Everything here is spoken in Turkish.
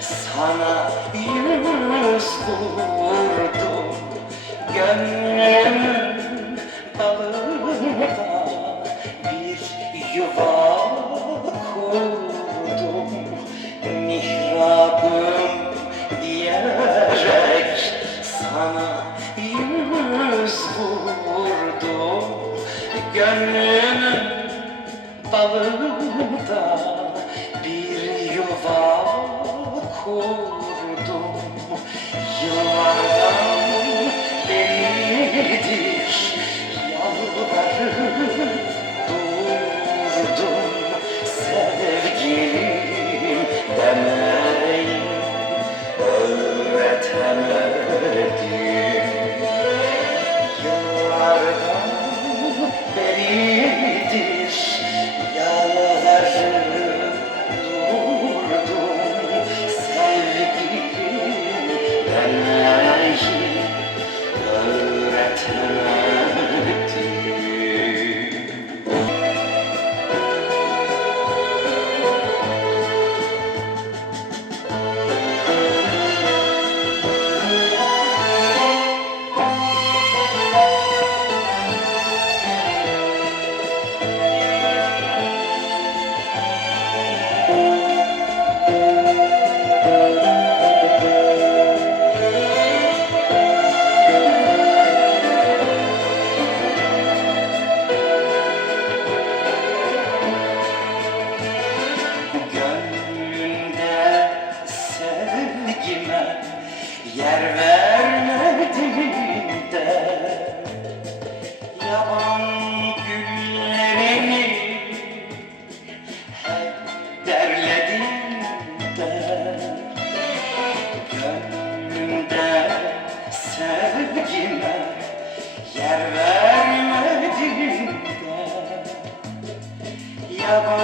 sana yüz vurdum. Gönlümün dalında bir yuva kurdum. Mihrabım diyerek sana yüz vurdum. Gönlümün dalında kurdum Yıllardan beridir yalvarıp durdum Sevgilim demeyi öğretemedim Bye.